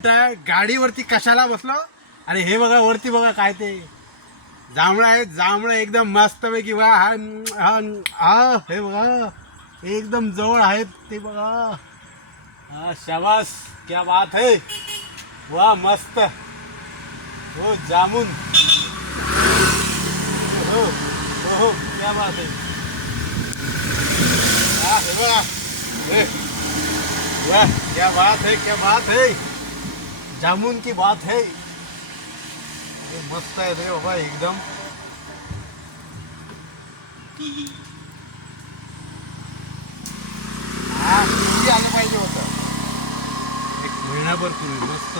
गाडीवरती कशाला बसलो. अरे हे बघा वरती बघा काय ते जांभळं आहे. जांभळं एकदम मस्त पैकी वा. हा हा हे बघा एकदम जवळ आहेत ते बघा. हा शाबास क्या बात है. वाह मस्त. हो जामुन. हो हो हो क्या बात है. हा हे बघा. वाह क्या बात है क्या बात है. जामुन की बात है. मस्त आहे रे बाबा एकदम. हा किती आलं पाहिजे होतं एक महिनाभर पूर्वी. मस्त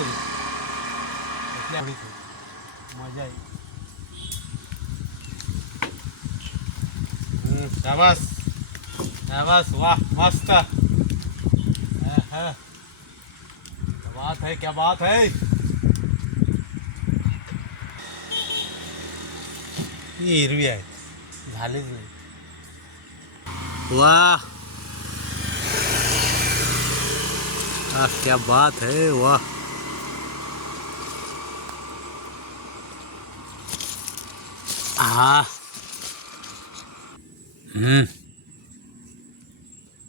मजा आहे. शाबास शाबास वाह मस्त. क्या बात है क्या बात है. ही हिरवी आहे झालीच नाही. वाह क्या बात है वाह. हाँ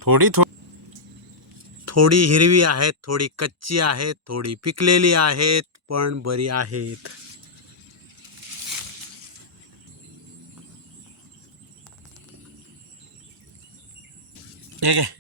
थोडी थोडी हिरवी आहेत, थोडी कच्ची आहेत, थोडी पिकलेली आहेत, पण बरी आहेत. ठीक आहे.